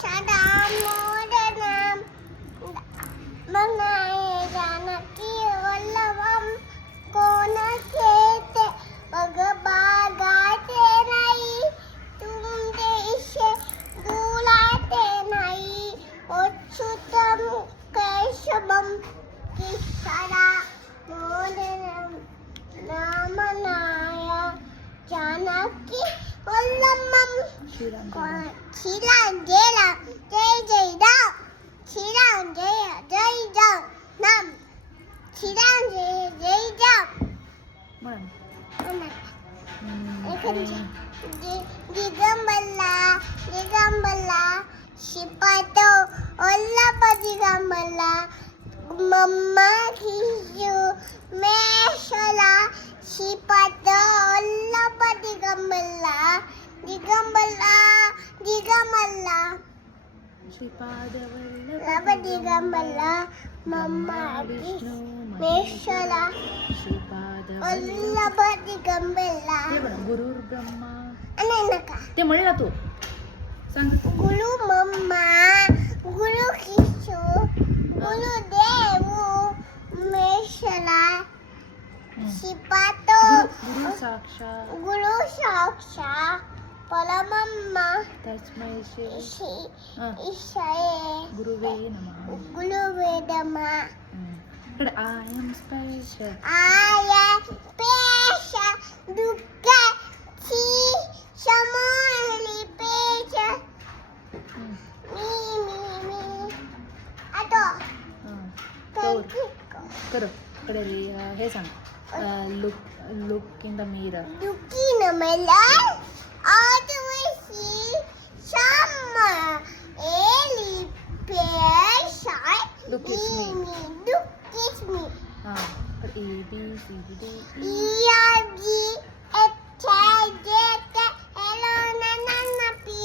सदा मोदनम बनाए जानकी वल्लभम कोण खेते बगबागाते नाही तुम देश दुलाते नाही अच्युतम केशवम किशरा मोदनम नामनाय जानकी वल्लभम श्रीरांजेला जय जय राम श्रीरांजय जय राम नाम श्रीरांजय जय राम दिगंबरला शिपात वल्लभ दिगंबरला मम्मा खिजू मेशला शिपात वल्लभ दिगंबरला श्रीपाद वल्लभ दिगंबरला मम्मा विष्णू मेशला श्रीपाद वल्लभ दिगंबरला ते म्हणा गुरुर ब्रह्मा आणि नका ते म्हणला तू सांग गुरु मम्मा गुरु किशो गुरु देव मेशला शिपातो गुरु साक्षात गुरु साक्षा परमम्मा तस्मै श्री ईशाये गुरुवे नमः गुरु वेदमा इकडे आय एम स्पेशल आया पेशा दुःखा ची समोरली पेशा मी आता कर इकडे हे सांग लुक इन द मिरर दुःखी न मला आजवशी शम्मा एली पेशा Look at me. Look at me. हां तर A B C D Yagi etagete elona nanapi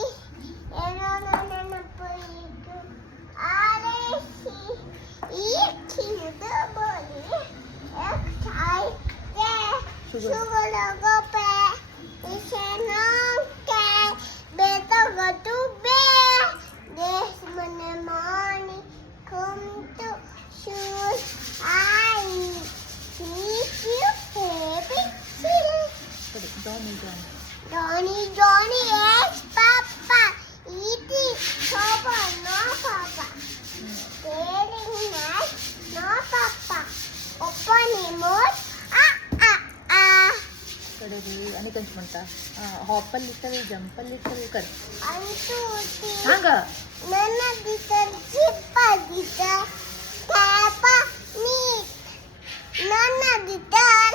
elona poiku aresi ikidu boli ektai ke sugope isenonke beto gotube desmanemani come to shoes I teach you happy children. इकडे Johnny Johnny, yes, Papa. Eating, Papa, no, Papa. Staring, nice, no, Papa. Opening mouth, इकडे आणि त्यांची म्हणतात हॉपल little जंपल little कर One, two, three. सांग Nana, bitter, chippa, bitter. Papa, neat. Nana, bitter.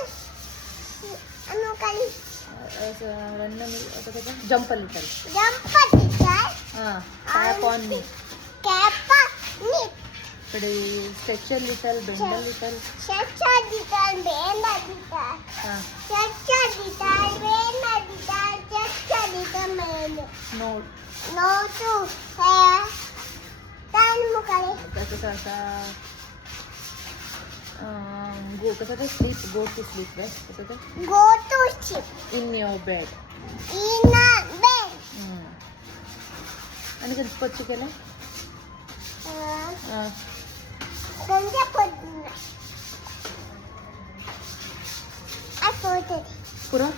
Ano kali? जंपल little Jumpa, bitter. हां tap on me Kappa, neat. इकडे स्ट्रेचर लिटल बेंडल little Chacha, bitter, benda, bitter. हां Chacha, bitter, benda, bitter. Chacha, bitter, benda. Note No, two. Hair. Tan mo kali. त्याचं असा गो कसं ते स्लीप गो टू स्लीप काय कसं ते Go to sleep. In your bed In a bed. आणि कधी स्वच्छ केलं Ganda po din. I put it. पुरा